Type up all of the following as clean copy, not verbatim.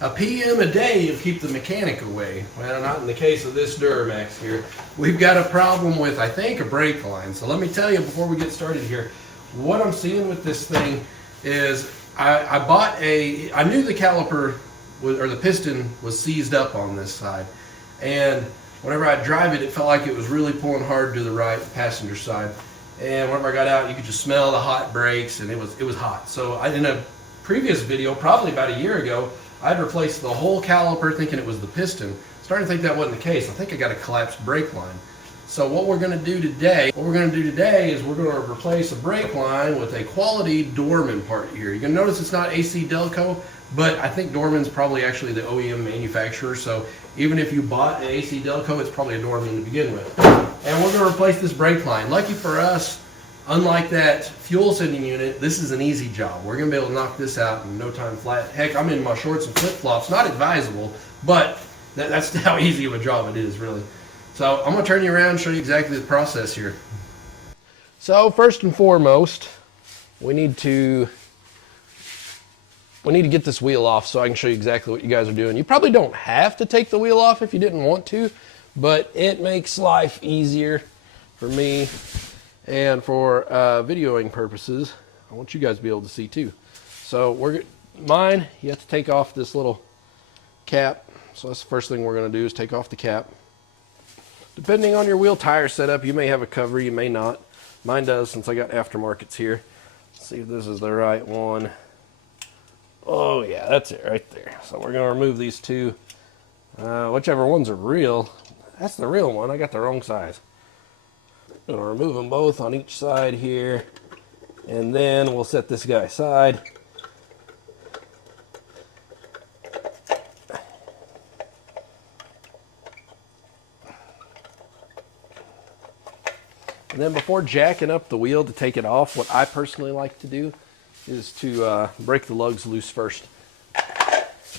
a PM a day will keep the mechanic away. Well, not in the case of this Duramax here. We've got a problem with, I think, a brake line. So let me tell you before we get started here, what I'm seeing with this thing is I knew the caliper was, or the piston was seized up on this side. And whenever I drive it, it felt like it was really pulling hard to the right passenger side. And whenever I got out, you could just smell the hot brakes, and it was hot. So in a previous video, probably about a year ago, I'd replaced the whole caliper thinking it was the piston. Starting to think that wasn't the case. I think I got a collapsed brake line. So what we're going to do today, is we're going to replace a brake line with a quality Dorman part here. You're going to notice it's not AC Delco, but I think Dorman's probably actually the OEM manufacturer. So even if you bought an AC Delco, it's probably a Dorman to begin with. And we're going to replace this brake line. Lucky for us, unlike that fuel sending unit, this is an easy job. We're going to be able to knock this out in no time flat. Heck, I'm in my shorts and flip-flops. Not advisable, but that's how easy of a job it is, really. So I'm going to turn you around and show you exactly the process here. So first and foremost, we need to get this wheel off so I can show you exactly what you guys are doing. You probably don't have to take the wheel off if you didn't want to, but it makes life easier for me, and for videoing purposes, I want you guys to be able to see too. So you have to take off this little cap. So that's the first thing we're going to do, is take off the cap. Depending on your wheel tire setup, you may have a cover, you may not. Mine does, since I got aftermarkets here. Let's see if this is the right one. Oh yeah, that's it right there. So we're going to remove these two. Whichever ones are real. That's the real one. I got the wrong size. I'm going to remove them both on each side here. And then we'll set this guy aside. And then before jacking up the wheel to take it off, what I personally like to do is to break the lugs loose first.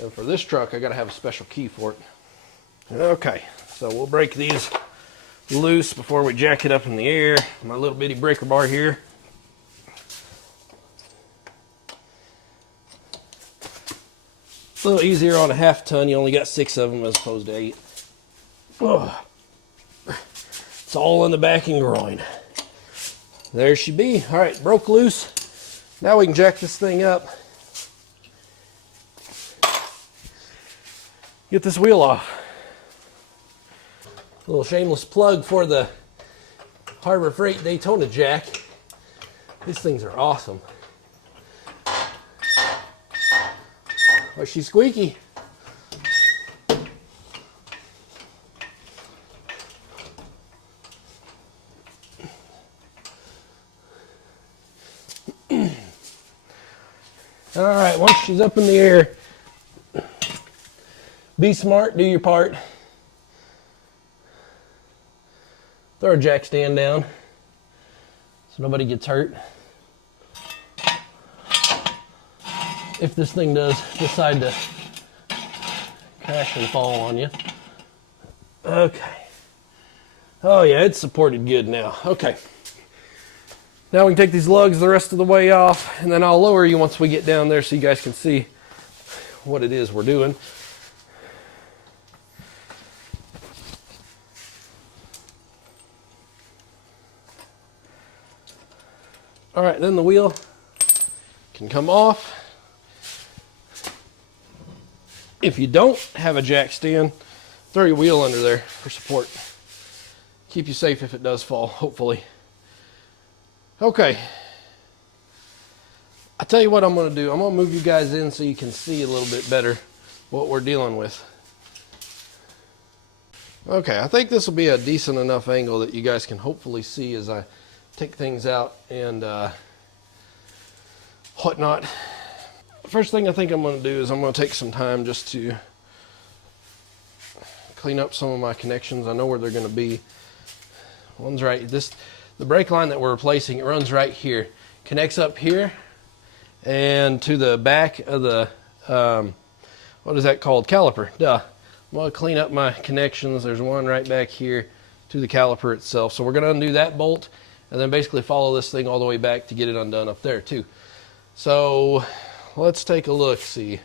And for this truck, I got to have a special key for it. Okay, so we'll break these loose before we jack it up in the air. My little bitty breaker bar here. It's a little easier on a half ton. You only got 6 of them as opposed to 8. Ugh. It's all in the back and groin. There she be. All right, broke loose. Now we can jack this thing up. Get this wheel off. A little shameless plug for the Harbor Freight Daytona jack. These things are awesome. Oh, she's squeaky. All right, once she's up in the air, be smart, do your part. Throw a jack stand down so nobody gets hurt. If this thing does decide to crash and fall on you. Okay. Oh yeah, it's supported good now. Okay. Now we can take these lugs the rest of the way off, and then I'll lower you once we get down there so you guys can see what it is we're doing. All right, then the wheel can come off. If you don't have a jack stand, throw your wheel under there for support. Keep you safe if it does fall, hopefully. Okay. I tell you what I'm going to do. I'm going to move you guys in so you can see a little bit better what we're dealing with. Okay, I think this will be a decent enough angle that you guys can hopefully see as I take things out and whatnot. First thing I think I'm going to do is I'm going to take some time just to clean up some of my connections. I know where they're going to be. One's right. The brake line that we're replacing, it runs right here. Connects up here and to the back of the, what is that called? Caliper. Duh. I'm going to clean up my connections. There's one right back here to the caliper itself. So we're going to undo that bolt and then basically follow this thing all the way back to get it undone up there too. So let's take a look, see.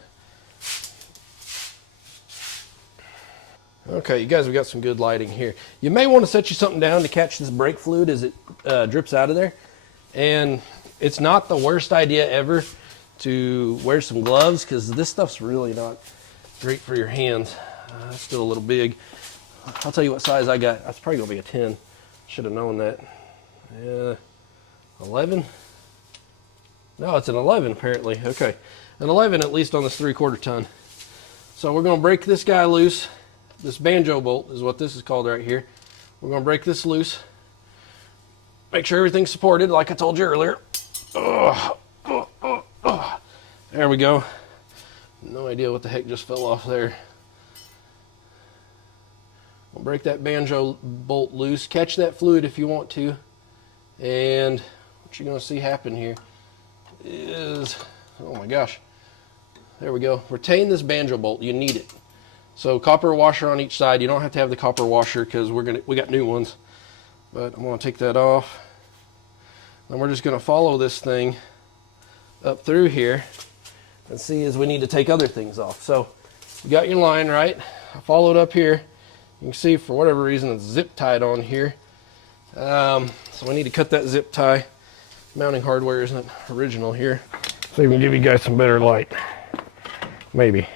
Okay, you guys, we got some good lighting here. You may want to set you something down to catch this brake fluid as it drips out of there. And it's not the worst idea ever to wear some gloves, because this stuff's really not great for your hands. It's still a little big. I'll tell you what size I got. That's probably going to be a 10. Should have known that. 11? No, it's an 11 apparently. Okay, an 11 at least on this 3/4 ton. So we're going to break this guy loose. This banjo bolt is what this is called right here. We're going to break this loose. Make sure everything's supported like I told you earlier. There we go. No idea what the heck just fell off there. We'll break that banjo bolt loose. Catch that fluid if you want to. And what you're going to see happen here is, oh my gosh, there we go. Retain this banjo bolt. You need it. So copper washer on each side. You don't have to have the copper washer because we got new ones. But I'm going to take that off. And we're just going to follow this thing up through here and see as we need to take other things off. So you got your line right. I followed up here. You can see for whatever reason it's zip tied on here. So we need to cut that zip tie. Mounting hardware isn't original here. So we can give you guys some better light. Maybe.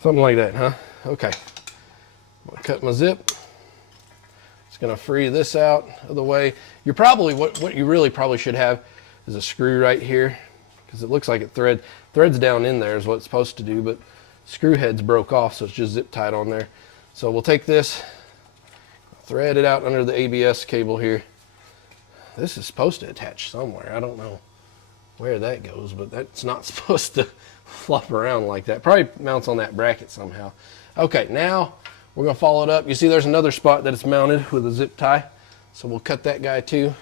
Something like that, huh? Okay. I'm gonna cut my zip. It's gonna free this out of the way. You're probably, what you really probably should have is a screw right here, because it looks like it threads down in there is what it's supposed to do, but screw heads broke off, so it's just zip tied on there. So we'll take this, thread it out under the ABS cable here. This is supposed to attach somewhere. I don't know where that goes, but that's not supposed to flop around like that. Probably mounts on that bracket somehow. Okay, now we're going to follow it up. You see there's another spot that it's mounted with a zip tie. So we'll cut that guy too.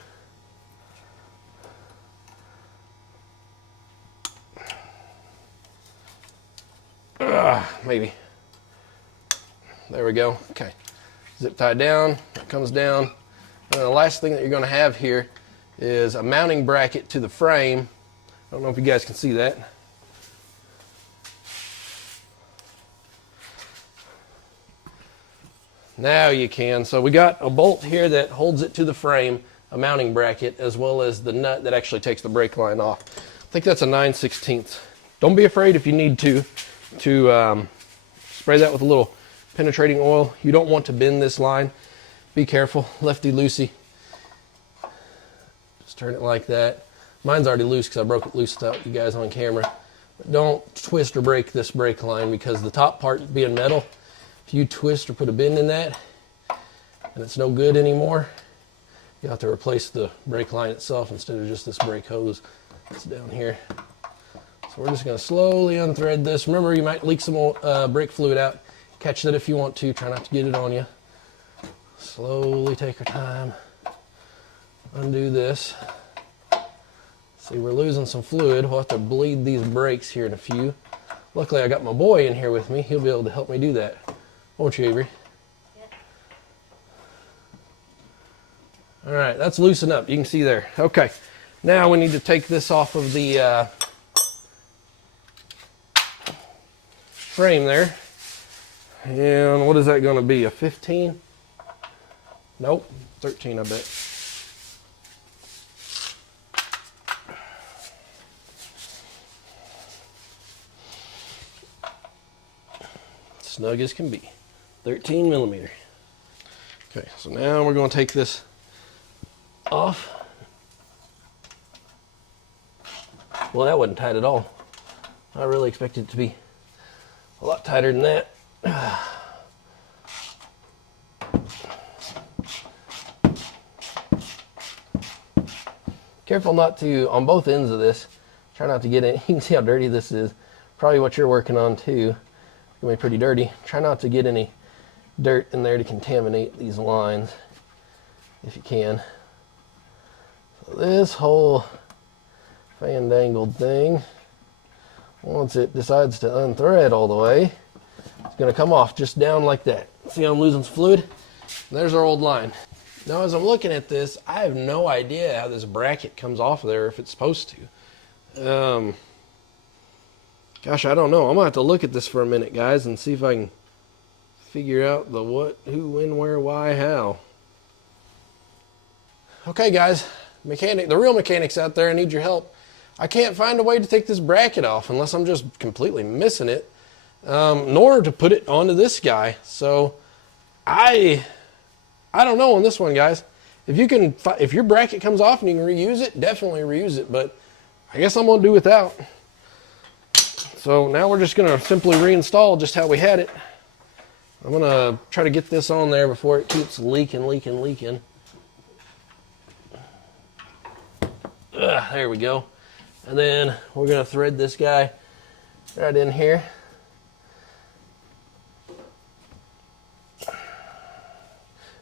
Maybe. There we go. Okay. Zip tie down. It comes down. And the last thing that you're going to have here is a mounting bracket to the frame. I don't know if you guys can see that. Now you can. So we got a bolt here that holds it to the frame, a mounting bracket, as well as the nut that actually takes the brake line off. I think that's a 9/16. Don't be afraid if you need to spray that with a little penetrating oil. You don't want to bend this line. Be careful, lefty-loosey. Just turn it like that. Mine's already loose because I broke it loose without you guys on camera. But don't twist or break this brake line, because the top part being metal, if you twist or put a bend in that and it's no good anymore, you have to replace the brake line itself instead of just this brake hose that's down here. So we're just going to slowly unthread this. Remember, you might leak some brake fluid out. Catch that if you want to. Try not to get it on you. Slowly take your time. Undo this. See, we're losing some fluid. We'll have to bleed these brakes here in a few. Luckily, I got my boy in here with me. He'll be able to help me do that. Won't you, Avery? Yep. All right, that's loosened up. You can see there. Okay, now we need to take this off of the frame there. And what is that going to be, a 15? Nope, 13 I bet. Snug as can be. 13 millimeter. Okay, so now we're going to take this off. Well, that wasn't tight at all. I really expected it to be a lot tighter than that. Careful not to, on both ends of this, try not to get it. You can see how dirty this is. Probably what you're working on too. It's going to be pretty dirty. Try not to get any dirt in there to contaminate these lines if you can. So this whole fan-dangled thing, once it decides to unthread all the way, it's going to come off just down like that. See how I'm losing some fluid? There's our old line. Now as I'm looking at this, I have no idea how this bracket comes off of there if it's supposed to. Gosh, I don't know. I'm going to have to look at this for a minute, guys, and see if I can figure out the what, who, when, where, why, how. Okay, guys, the real mechanics out there, I need your help. I can't find a way to take this bracket off unless I'm just completely missing it, nor to put it onto this guy. So I don't know on this one, guys. If your bracket comes off and you can reuse it, definitely reuse it. But I guess I'm gonna do without. So now we're just gonna simply reinstall just how we had it. I'm gonna try to get this on there before it keeps leaking. There we go. And then we're gonna thread this guy right in here.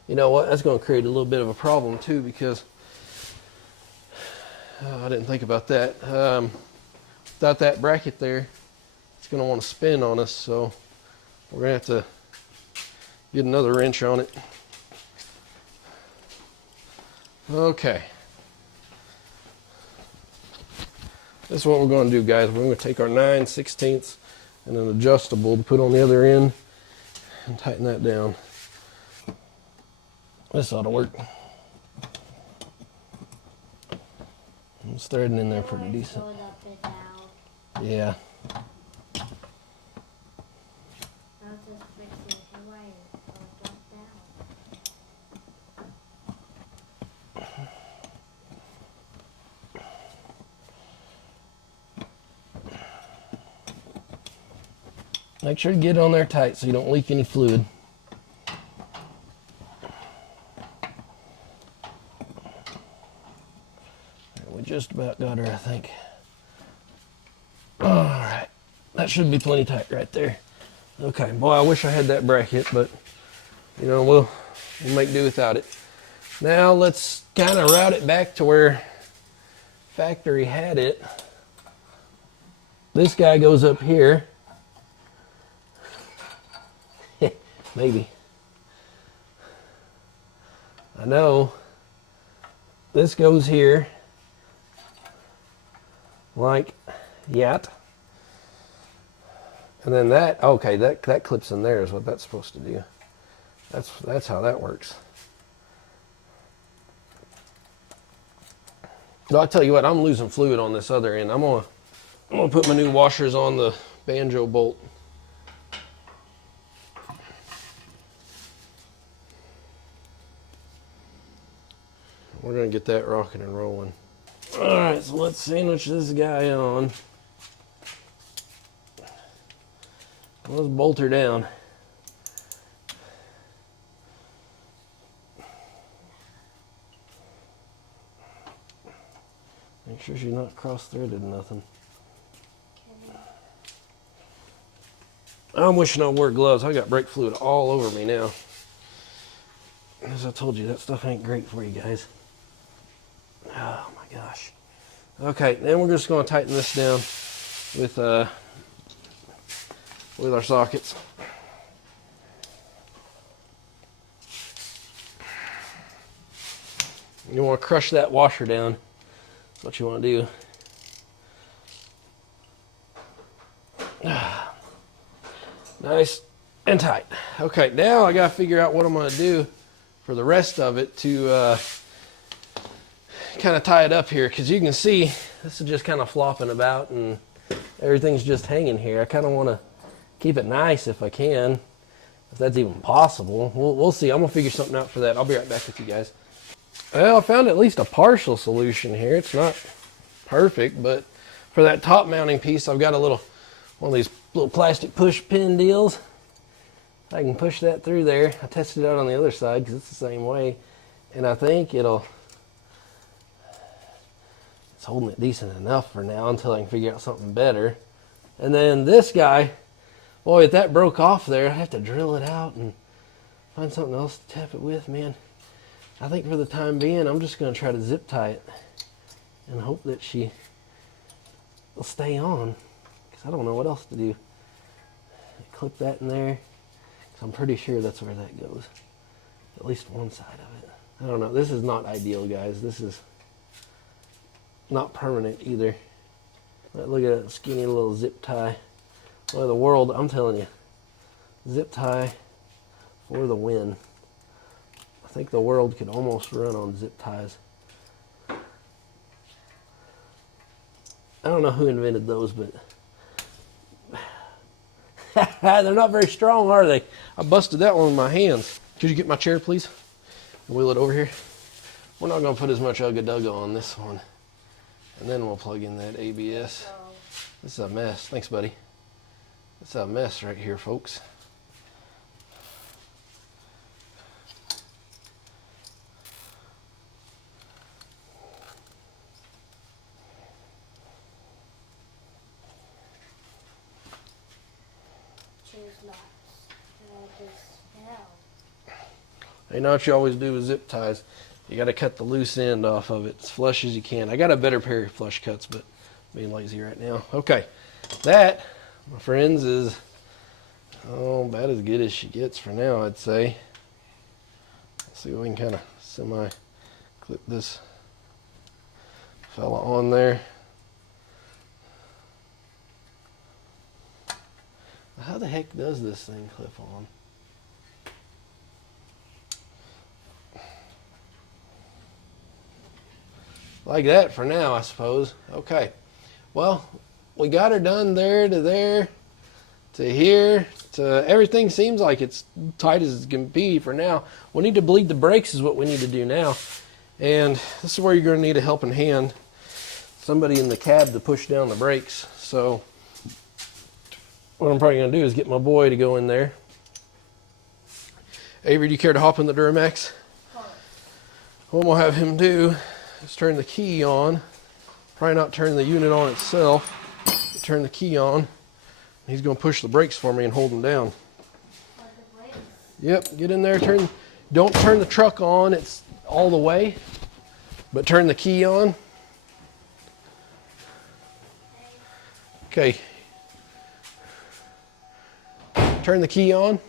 You know what? That's gonna create a little bit of a problem too, because I didn't think about that. Without that bracket there, it's gonna want to spin on us, so we're gonna have to get another wrench on it. Okay. This is what we're going to do, guys. We're going to take our 9/16 and an adjustable to put on the other end and tighten that down. This ought to work. It's threading in there pretty decent. Yeah. Make sure to get it on there tight so you don't leak any fluid. We just about got her, I think. All right, that should be plenty tight right there. Okay, boy, I wish I had that bracket, but you know, we'll make do without it. Now let's kind of route it back to where factory had it. This guy goes up here. Maybe. I know this goes here like that. And then that, okay, that clips in there is what that's supposed to do. That's how that works. So I'll tell you what, I'm losing fluid on this other end. I'm gonna put my new washers on the banjo bolt. We're gonna get that rocking and rolling. All right, so let's sandwich this guy on. Let's bolt her down. Make sure she's not cross-threaded or nothing. I'm wishing I wore gloves. I got brake fluid all over me now. As I told you, that stuff ain't great for you guys. Oh my gosh. Okay, then we're just going to tighten this down with our sockets. You want to crush that washer down. That's what you want to do. Nice and tight. Okay, now I got to figure out what I'm going to do for the rest of it to kind of tie it up here, because you can see this is just kind of flopping about and everything's just hanging here. I kind of want to keep it nice if I can, if that's even possible. We'll see. I'm gonna figure something out for that. I'll be right back with you guys. Well, I found at least a partial solution here. It's not perfect, but for that top mounting piece, I've got one of these little plastic push pin deals. I can push that through there. I tested it out on the other side because it's the same way, and I think it's holding it decent enough for now until I can figure out something better. And then this guy, boy, if that broke off there, I'd have to drill it out and find something else to tap it with, man. I think for the time being, I'm just going to try to zip tie it and hope that she will stay on, because I don't know what else to do. Clip that in there, because I'm pretty sure that's where that goes. At least one side of it. I don't know. This is not ideal, guys. This is not permanent either. But look at that skinny little zip tie. Boy, the world, I'm telling you. Zip tie for the win. I think the world could almost run on zip ties. I don't know who invented those, but they're not very strong, are they? I busted that one with my hands. Could you get my chair, please? Wheel it over here. We're not going to put as much ugga-dugga on this one. And then we'll plug in that ABS. This is a mess. Thanks, buddy. It's a mess right here, folks. You know what you always do with zip ties? You got to cut the loose end off of it as flush as you can. I got a better pair of flush cuts, but I'm being lazy right now. Okay, that, my friends, is about as good as she gets for now, I'd say. Let's see if we can kind of semi-clip this fella on there. How the heck does this thing clip on? Like that for now, I suppose. Okay. Well, we got her done there to here to everything. Seems like it's tight as it can be for now. We need to bleed the brakes is what we need to do now. And this is where you're going to need a helping hand. Somebody in the cab to push down the brakes. So what I'm probably going to do is get my boy to go in there. Avery, do you care to hop in the Duramax? What we'll have him do is turn the key on. Probably not turn the unit on itself, but turn the key on. He's going to push the brakes for me and hold them down. Yep, get in there. Don't turn the truck on, it's all the way, but turn the key on. Okay. Turn the key on.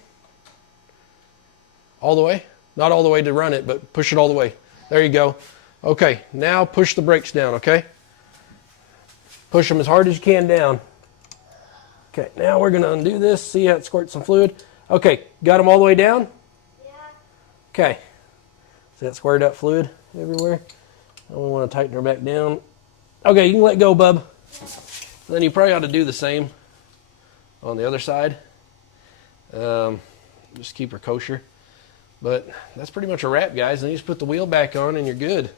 All the way. Not all the way to run it, but push it all the way. There you go. Okay, now push the brakes down, okay? Push them as hard as you can down. Okay, now we're gonna undo this, see how it squirts some fluid. Okay, got them all the way down? Yeah. Okay, see that squirted up fluid everywhere? Now we wanna tighten her back down. Okay, you can let go, bub. Then you probably ought to do the same on the other side. Just keep her kosher. But that's pretty much a wrap, guys. And you just put the wheel back on and you're good.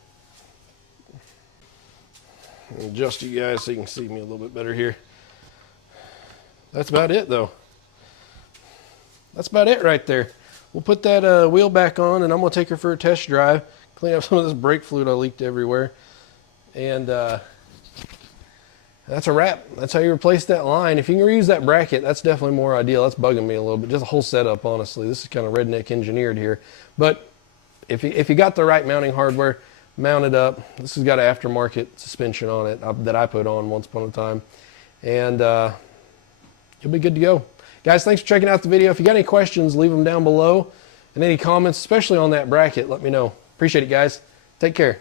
Adjust you guys so you can see me a little bit better here. That's about it, though. That's about it right there. We'll put that wheel back on, and I'm going to take her for a test drive, clean up some of this brake fluid I leaked everywhere. And that's a wrap. That's how you replace that line. If you can reuse that bracket, that's definitely more ideal. That's bugging me a little bit. Just a whole setup, honestly. This is kind of redneck engineered here. But if you got the right mounting hardware, mount it up. This has got an aftermarket suspension on it that I put on once upon a time. And you'll be good to go. Guys, thanks for checking out the video. If you got any questions, leave them down below. And any comments, especially on that bracket, let me know. Appreciate it, guys. Take care.